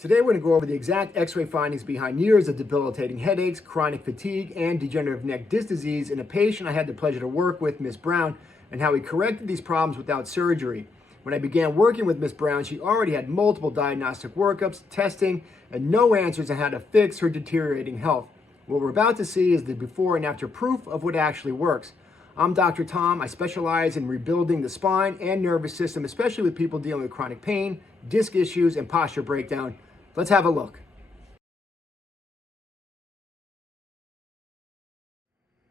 Today we're going to go over the exact x-ray findings behind years of debilitating headaches, chronic fatigue, and degenerative neck disc disease in a patient I had the pleasure to work with, Ms. Brown, and how we corrected these problems without surgery. When I began working with Ms. Brown, she already had multiple diagnostic workups, testing, and no answers on how to fix her deteriorating health. What we're about to see is the before and after proof of what actually works. I'm Dr. Tom. I specialize in rebuilding the spine and nervous system, especially with people dealing with chronic pain, disc issues, and posture breakdown. Let's have a look.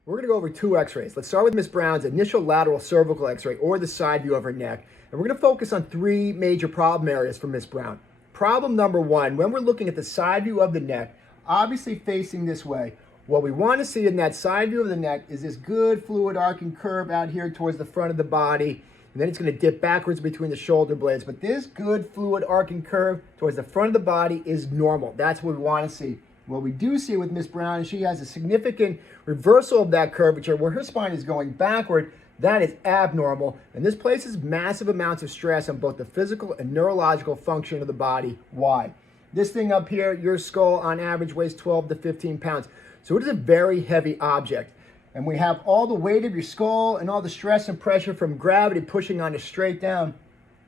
We're going to go over two x-rays. Let's start with Ms. Brown's initial lateral cervical x-ray, or the side view of her neck. And we're going to focus on three major problem areas for Ms. Brown. Problem number one, when we're looking at the side view of the neck, obviously facing this way, what we want to see in that side view of the neck is this good fluid arcing curve out here towards the front of the body. And then it's going to dip backwards between the shoulder blades. But this good fluid arcing curve towards the front of the body is normal. That's what we want to see. What we do see with Ms. Brown is she has a significant reversal of that curvature where her spine is going backward. That is abnormal. And this places massive amounts of stress on both the physical and neurological function of the body. Why? This thing up here, your skull on average weighs 12 to 15 pounds. So it is a very heavy object. And we have all the weight of your skull and all the stress and pressure from gravity pushing on it straight down.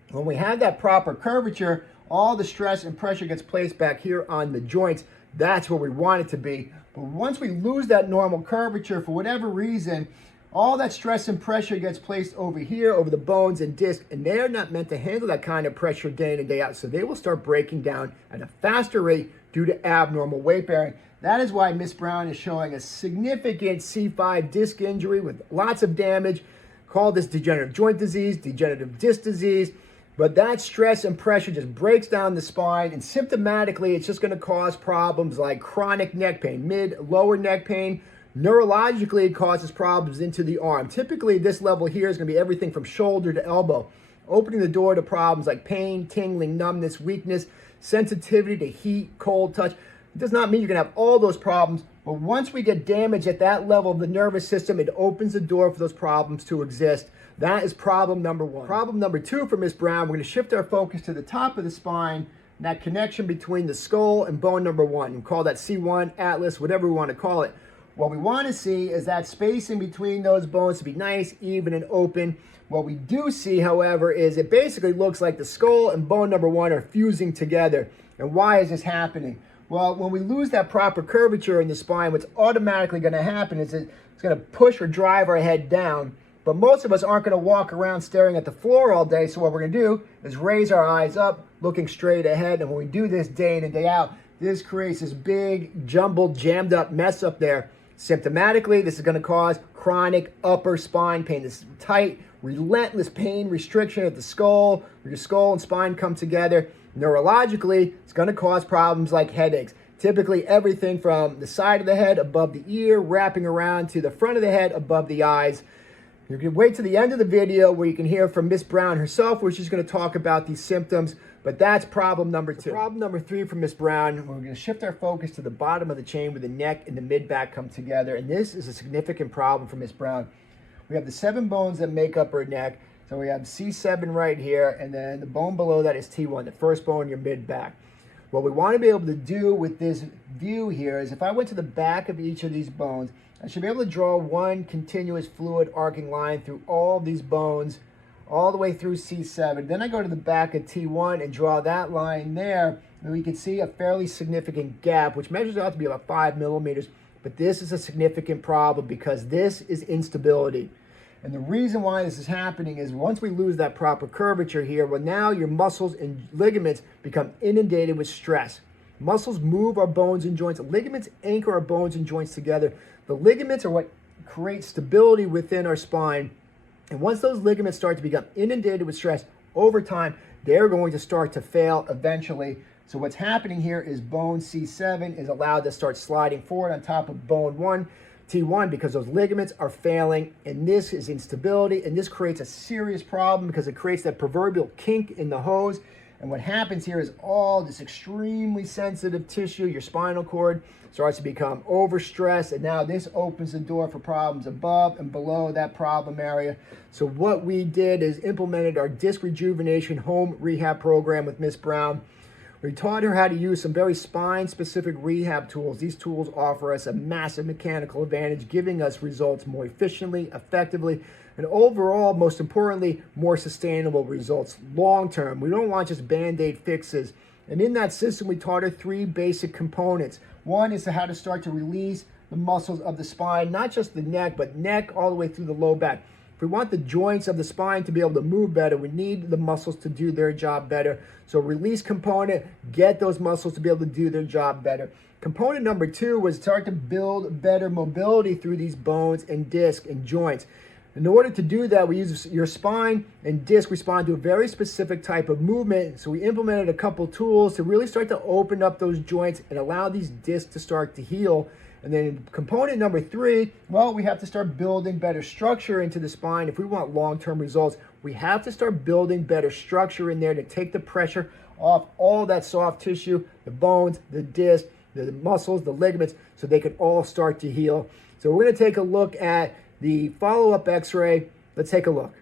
When we have that proper curvature, all the stress and pressure gets placed back here on the joints. That's where we want it to be. But once we lose that normal curvature, for whatever reason, all that stress and pressure gets placed over here, over the bones and discs, and they're not meant to handle that kind of pressure day in and day out. So they will start breaking down at a faster rate due to abnormal weight bearing. That is why Ms. Brown is showing a significant C5 disc injury with lots of damage. Call this degenerative joint disease, degenerative disc disease. But that stress and pressure just breaks down the spine, and symptomatically, it's just going to cause problems like chronic neck pain, lower neck pain. Neurologically, it causes problems into the arm. Typically, this level here is going to be everything from shoulder to elbow, opening the door to problems like pain, tingling, numbness, weakness, sensitivity to heat, cold touch. It does not mean you're going to have all those problems, but once we get damage at that level of the nervous system, it opens the door for those problems to exist. That is problem number one. Problem number two for Ms. Brown, we're going to shift our focus to the top of the spine, and that connection between the skull and bone number one. We call that C1, Atlas, whatever we want to call it. What we want to see is that spacing between those bones to be nice, even, and open. What we do see, however, is it basically looks like the skull and bone number one are fusing together. And why is this happening? Well, when we lose that proper curvature in the spine, what's automatically going to happen is it's going to push or drive our head down. But most of us aren't going to walk around staring at the floor all day. So what we're going to do is raise our eyes up, looking straight ahead. And when we do this day in and day out, this creates this big, jumbled, jammed up mess up there. Symptomatically, this is going to cause chronic upper spine pain. This tight, relentless pain restriction at the skull, where your skull and spine come together. Neurologically, it's going to cause problems like headaches. Typically everything from the side of the head above the ear, wrapping around to the front of the head above the eyes. You can wait to the end of the video where you can hear from Ms. Brown herself, where she's going to talk about these symptoms. But that's problem number two. Problem number three for Ms. Brown, we're going to shift our focus to the bottom of the chain where the neck and the mid-back come together. And this is a significant problem for Ms. Brown. We have the 7 bones that make up her neck. So we have C7 right here, and then the bone below that is T1, the first bone in your mid-back. What we want to be able to do with this view here is if I went to the back of each of these bones, I should be able to draw one continuous fluid arcing line through all these bones, all the way through C7. Then I go to the back of T1 and draw that line there, and we can see a fairly significant gap, which measures out to be about 5 millimeters. But this is a significant problem because this is instability. And the reason why this is happening is once we lose that proper curvature here, well, now your muscles and ligaments become inundated with stress. Muscles move our bones and joints. Ligaments anchor our bones and joints together. The ligaments are what create stability within our spine. And once those ligaments start to become inundated with stress, over time, they're going to start to fail eventually. So what's happening here is bone C7 is allowed to start sliding forward on top of bone T1 because those ligaments are failing, and this is instability, and this creates a serious problem because it creates that proverbial kink in the hose. And what happens here is all this extremely sensitive tissue, your spinal cord, starts to become overstressed, and now this opens the door for problems above and below that problem area. So what we did is implemented our disc rejuvenation home rehab program with Ms. Brown. We taught her how to use some very spine-specific rehab tools. These tools offer us a massive mechanical advantage, giving us results more efficiently, effectively, and overall, most importantly, more sustainable results long-term. We don't want just Band-Aid fixes. And in that system, we taught her 3 basic components. One is how to start to release the muscles of the spine, not just the neck, but neck all the way through the low back. If we want the joints of the spine to be able to move better, we need the muscles to do their job better. So release component, get those muscles to be able to do their job better. Component number 2 was start to build better mobility through these bones and disc and joints. In order to do that, we use your spine and disc respond to a very specific type of movement. So we implemented a couple tools to really start to open up those joints and allow these discs to start to heal. And then component number 3, well, we have to start building better structure into the spine. If we want long-term results, we have to start building better structure in there to take the pressure off all that soft tissue, the bones, the disc, the muscles, the ligaments, so they can all start to heal. So we're going to take a look at the follow-up x-ray. Let's take a look.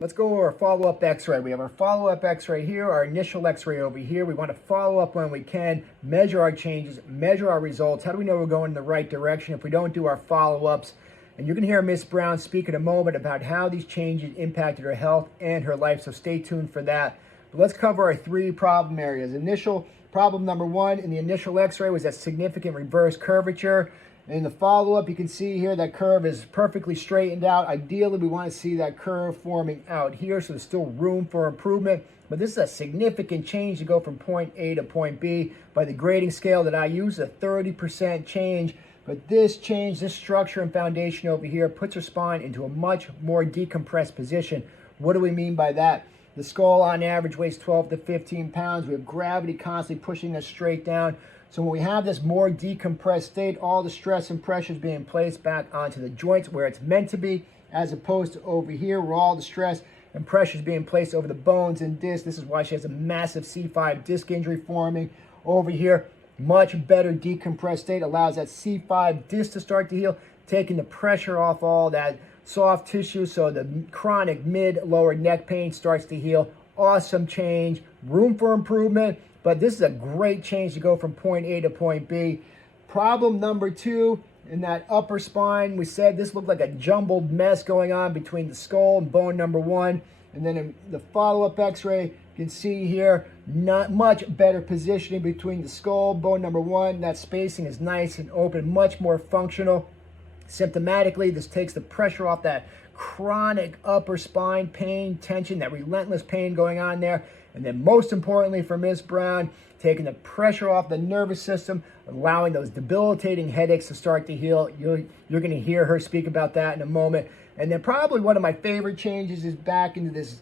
Let's go over our follow-up x-ray. We have our follow-up x-ray here, our initial x-ray over here. We want to follow up when we can, measure our changes, measure our results. How do we know we're going in the right direction if we don't do our follow-ups? And you're going to hear Ms. Brown speak in a moment about how these changes impacted her health and her life, so stay tuned for that. But let's cover our 3 problem areas. Initial problem number 1 in the initial x-ray was that significant reverse curvature. In the follow-up, you can see here that curve is perfectly straightened out. Ideally, we want to see that curve forming out here, so there's still room for improvement. But this is a significant change to go from point A to point B. By the grading scale that I use, a 30% change. But this change, this structure and foundation over here puts her spine into a much more decompressed position. What do we mean by that? The skull on average weighs 12 to 15 pounds. We have gravity constantly pushing us straight down. So when we have this more decompressed state, all the stress and pressure is being placed back onto the joints where it's meant to be, as opposed to over here where all the stress and pressure is being placed over the bones and discs. This is why she has a massive C5 disc injury forming. Over here, much better decompressed state allows that C5 disc to start to heal, taking the pressure off all that soft tissue, so the chronic mid-lower neck pain starts to heal. Awesome change, room for improvement. But this is a great change to go from point A to point B. Problem number 2, in that upper spine, we said this looked like a jumbled mess going on between the skull and bone number 1. And then in the follow-up x-ray, you can see here, not much better positioning between the skull, bone number 1. That spacing is nice and open, much more functional. Symptomatically, this takes the pressure off that chronic upper spine pain, tension, that relentless pain going on there. And then most importantly for Ms. Brown, taking the pressure off the nervous system, allowing those debilitating headaches to start to heal. You're going to hear her speak about that in a moment. And then probably one of my favorite changes is back into this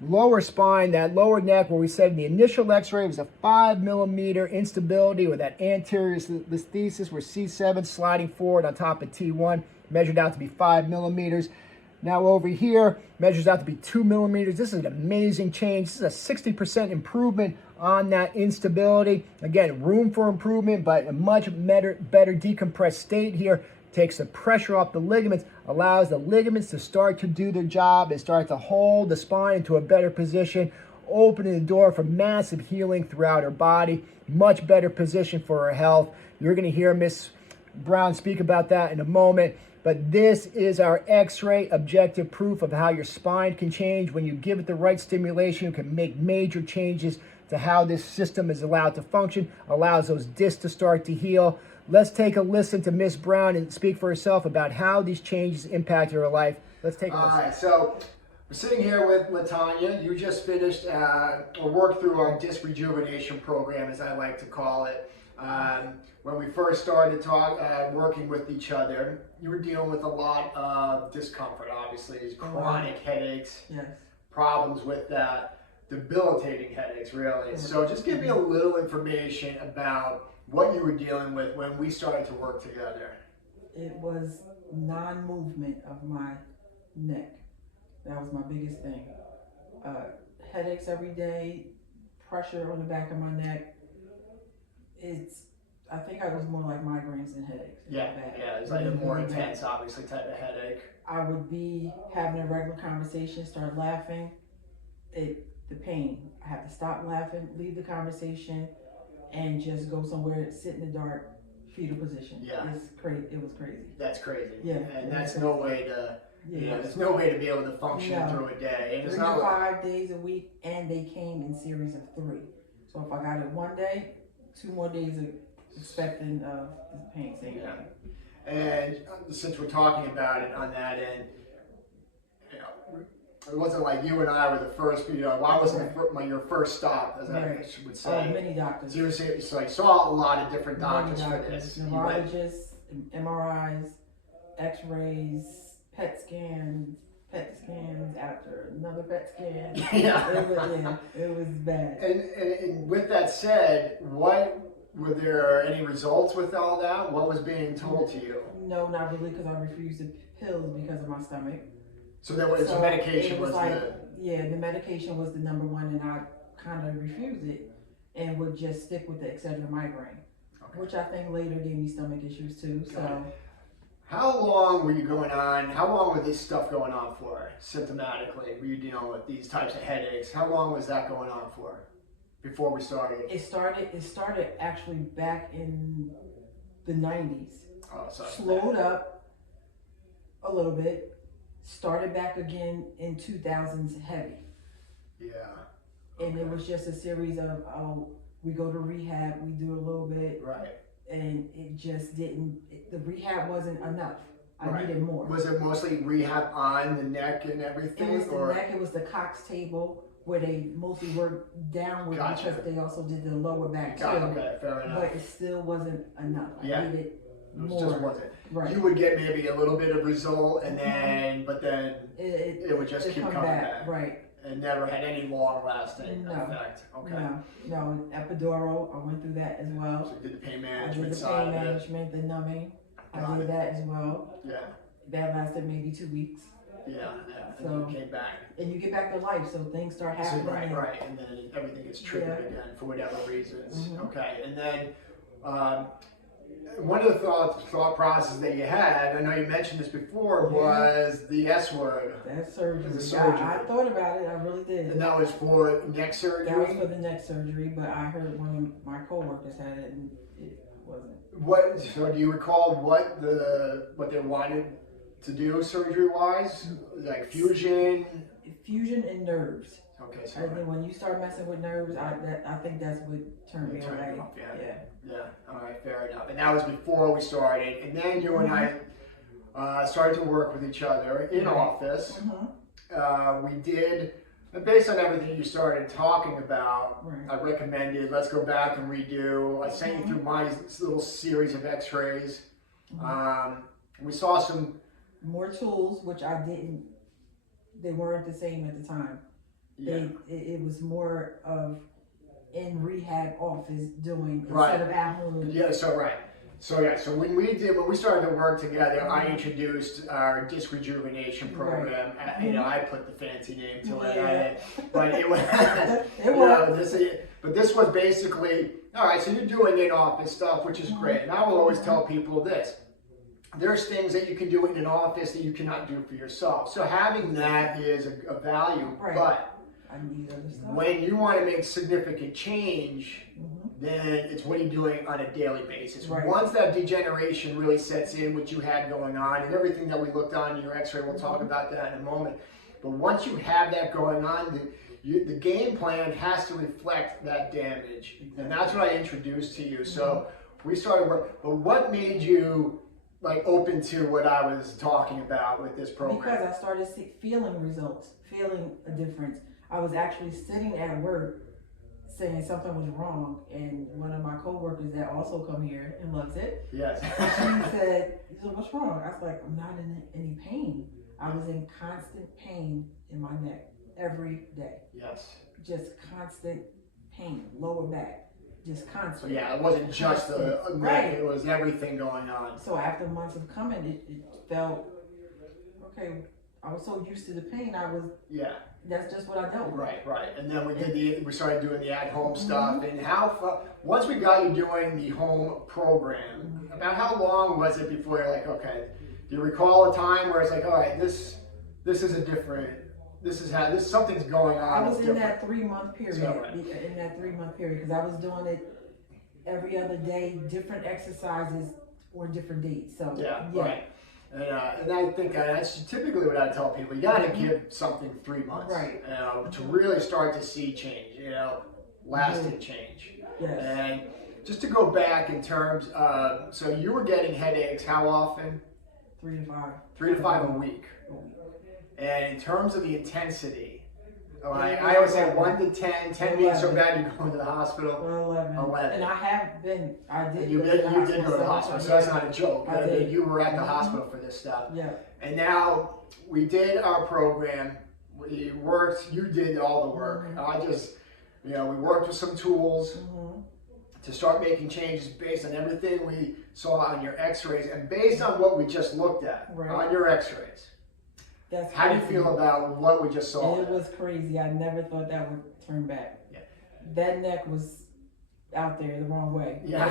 lower spine, that lower neck, where we said in the initial x-ray it was a 5 millimeter instability with that anterior listhesis where C7 sliding forward on top of T1, measured out to be 5 millimeters. Now over here, measures out to be 2 millimeters. This is an amazing change. This is a 60% improvement on that instability. Again, room for improvement, but a much better decompressed state here. Takes the pressure off the ligaments, allows the ligaments to start to do their job and start to hold the spine into a better position, opening the door for massive healing throughout her body. Much better position for her health. You're going to hear Ms. Brown speak about that in a moment. But this is our x-ray objective proof of how your spine can change. When you give it the right stimulation, you can make major changes to how this system is allowed to function, allows those discs to start to heal. Let's take a listen to Ms. Brown and speak for herself about how these changes impacted her life. Let's take a listen. All right, so we're sitting here with LaTanya. You just finished or worked through our disc rejuvenation program, as I like to call it. When we first started working with each other, you were dealing with a lot of discomfort, obviously, chronic headaches, yes, problems with that, debilitating headaches, really. So just give me a little information about what you were dealing with when we started to work together. It was non-movement of my neck. That was my biggest thing. Headaches every day, pressure on the back of my neck. I think I was more like migraines than headaches. Yeah, it's like a more intense, obviously, type of headache. I would be having a regular conversation, start laughing. The pain, I have to stop laughing, leave the conversation, and just go somewhere, sit in the dark, fetal position. Yeah. It's crazy. It was crazy. That's crazy. Yeah. And that's no way to, there's no way to be able to function through a day. And 3 it's to not 5 days a week, and they came in series of 3. So if I got it one day, 2 more days of expecting the pain. Same thing. And since we're talking about it on that end, it wasn't like you and I were the first, well, I wasn't your first stop, as I would say. Oh, many doctors. So I saw a lot of different doctors for this. Neurologists, MRIs, X-rays, PET scans after another PET scan. It was bad. And with that said, were there any results with all that? What was being told to you? No, not really, because I refused the pills because of my stomach. So there was medication was like, the... Yeah, the medication was the number one, and I kind of refused it and would just stick with the Excedrin migraine, which I think later gave me stomach issues too. So, how long were you going on? How long was this stuff going on for, symptomatically? Were you dealing with these types of headaches? How long was that going on for before we started? It started actually back in the 90s. Oh, sorry. Slowed up a little bit. Started back again in 2000s heavy. Yeah. And it was just a series of, we go to rehab, we do a little bit. Right. And it just didn't, the rehab wasn't enough. I needed more. Was it mostly rehab on the neck and everything? It was the neck, it was the Cox table where they mostly worked downward because they also did the lower back too. Okay, fair enough. But it still wasn't enough. I needed more. It just wasn't. Right. You would get maybe a little bit of result, and then, but then it would just keep coming back. Right. And never had any long-lasting effect. Okay. No. Epidural, I went through that as well. So you did the pain management side. I did the pain management, the numbing. I did that as well. Yeah. That lasted maybe 2 weeks. Yeah. So, and you came back. And you get back to life, so things start happening. Right. And then everything gets triggered again for whatever reasons. Okay. And then one of the thought processes that you had, I know you mentioned this before, was the S word. That's surgery. I thought about it, I really did. And that was for neck surgery? That was for the neck surgery, but I heard one of my coworkers had it and it wasn't. So do you recall what they wanted to do surgery-wise? Like fusion? Fusion and nerves. Okay, so and then when you start messing with nerves, I think that's what turned me away. Yeah. All right, fair enough. And that was before we started. And then you and I started to work with each other in office. We did, based on everything you started talking about, I recommended let's go back and redo. I sent you through my little series of X-rays. We saw some more tools, which I didn't. They weren't the same at the time. It was more of in rehab office doing instead of at home. So when we started to work together, I introduced our disc rejuvenation program. I put the fancy name to it, but it was but this was basically all right. So you're doing in-office stuff, which is great, and I will always tell people this. There's things that you can do in an office that you cannot do for yourself. So having that is a value, but when you want to make significant change, then it's what you're doing on a daily basis. Once that degeneration really sets in, what you had going on, and everything that we looked on in your X-ray, we'll talk about that in a moment. But once you have that going on, the game plan has to reflect that damage, and that's what I introduced to you. So we started work. But what made you open to what I was talking about with this program? Because I started feeling results, feeling a difference. I was actually sitting at work saying something was wrong, and one of my coworkers that also come here and loves it. Yes. She said, "What's wrong?" I was like, "I'm not in any pain. I was in constant pain in my neck every day. Yes. Just constant pain, lower back, just constant." So it wasn't just the neck; it was everything going on. So after months of coming, it felt okay. I was so used to the pain. That's just what I know. Right. And then we started doing the at-home stuff. And once we got you doing the home program, about how long was it before you're like, okay, do you recall a time where it's like, all right, this is a different something's going on. I was that's in different. that 3-month period. Right. In that 3-month period, because I was doing it every other day, different exercises or different dates. So Yeah. Right. And I think that's typically what I tell people. You got to give something 3 months, Right. To really start to see change. Lasting change. Yes. And just to go back in terms of, so you were getting headaches how often? 3 to 5. 3 to 5 a week. And in terms of the intensity, I always say 1 to 10. 10 being so bad you go into the hospital. Well, 11. And I have been. I did. You did go to the hospital, so that's not a joke. I did. You were at the hospital for this stuff. Yeah. And now we did our program. We worked. You did all the work. I just, we worked with some tools to start making changes based on everything we saw on your X-rays and based on what we just looked at on your X-rays. How do you feel about what we just saw? It was crazy. I never thought that would turn back. Yeah. That neck was out there the wrong way. Yeah.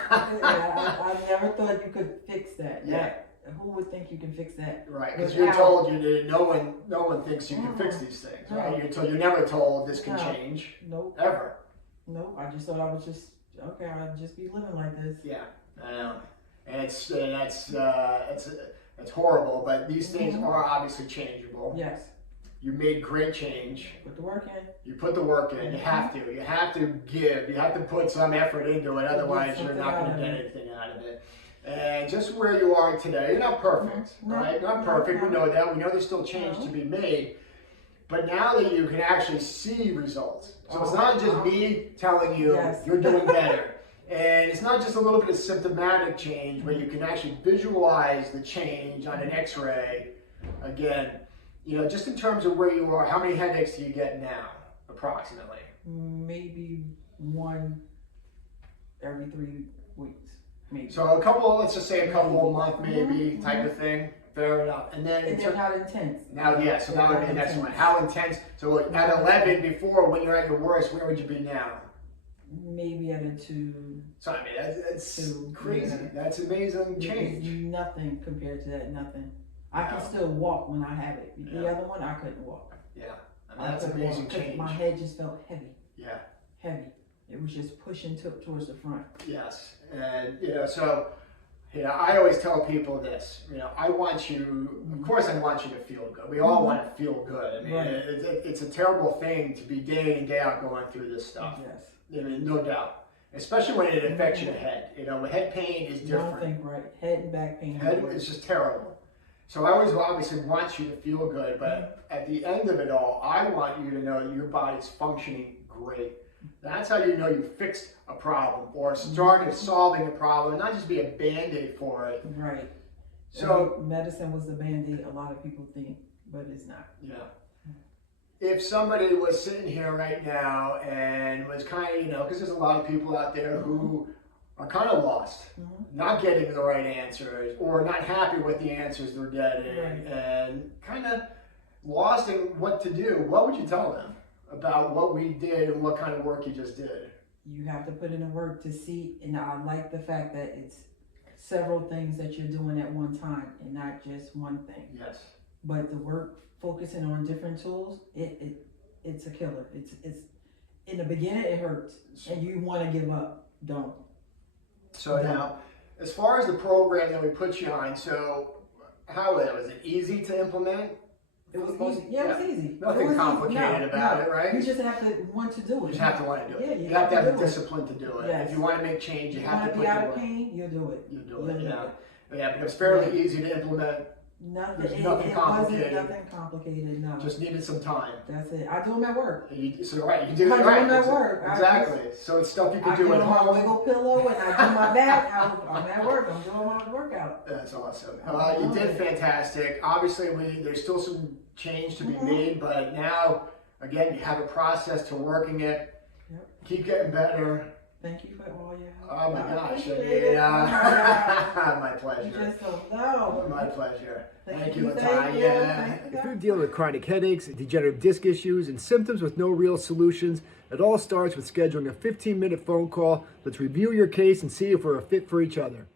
I never thought you could fix that. Yeah. Who would think you can fix that? Right, because you're told no one thinks you can fix these things, right? You're never told this can change. Nope. Ever. Nope. I just thought I was I'd just be living like this. Yeah, I know. And it's horrible, but these things are obviously changeable. Yes. You made great change. Put the work in. You put the work in. You have to. You have to give. You have to put some effort into it. Otherwise, you're not going to get anything out of it. And just where you are today, you're not perfect, right? Not perfect. We know that. We know there's still change to be made. But now that you can actually see results, so it's not just me telling you you're doing better. And it's not just a little bit of symptomatic change, but you can actually visualize the change on an X-ray. Again, just in terms of where you are, how many headaches do you get now, approximately? Maybe 1 every 3 weeks. Maybe. So let's just say a couple a month, maybe, type of thing. Fair enough. And then they're not intense. Now, so that would be the next one. How intense? So at 11 before, when you're at your worst, where would you be now? Maybe at a 2. So I mean, that's 2, crazy. Yeah. That's amazing change. Nothing compared to that. Nothing. I can still walk when I have it. The other one, I couldn't walk. Yeah, I mean, that's amazing change. My head just felt heavy. Yeah. Heavy. It was just pushing towards the front. Yes, and I always tell people this. I want you. Of course, I want you to feel good. We all want to feel good. I mean, it's a terrible thing to be day in day out going through this stuff. Yes. I mean, no doubt. Especially when it affects your head. Head pain is different. One thing, right? Head and back pain. Head is just terrible. So I always obviously want you to feel good, but at the end of it all, I want you to know that your body's functioning great. That's how you know you fixed a problem or started solving a problem, and not just be a Band-Aid for it. Right. So medicine was the Band-Aid, a lot of people think, but it's not. Yeah. If somebody was sitting here right now and was kind of, because there's a lot of people out there who are kind of lost, not getting the right answers, or not happy with the answers they're getting, and kind of lost in what to do, what would you tell them about what we did and what kind of work you just did? You have to put in the work to see, and I like the fact that it's several things that you're doing at one time and not just one thing. Yes. But the work focusing on different tools, it's a killer. It's in the beginning it hurts and you want to give up. Don't. So now, as far as the program that we put you on, so how was it easy to implement? It was easy. Yeah, it was easy. Nothing complicated about it, right? You just have to want to do it. You just have to want to do it. Yeah, you have to have the discipline to do it. Yes. If you want to make change, you have to put be out the of work. pain, you'll do it. You'll do it, yeah. Yeah, because it's fairly easy to implement. Nothing. It wasn't nothing complicated. No. Just needed some time. That's it. I do them at work. You do it I right. do them at work. Exactly. So it's stuff you can do at home. I get on my wiggle pillow and I do my back. I'm at work. I'm doing my workout. That's awesome. You did fantastic. Obviously, there's still some change to be made, but now, again, you have a process to working it. Yep. Keep getting better. Thank you for all your help. Oh my gosh. My pleasure. You just don't know. My pleasure. Thank you, Thank you. Latanya. Thank you. If you're dealing with chronic headaches, degenerative disc issues, and symptoms with no real solutions, it all starts with scheduling a 15-minute phone call. Let's review your case and see if we're a fit for each other.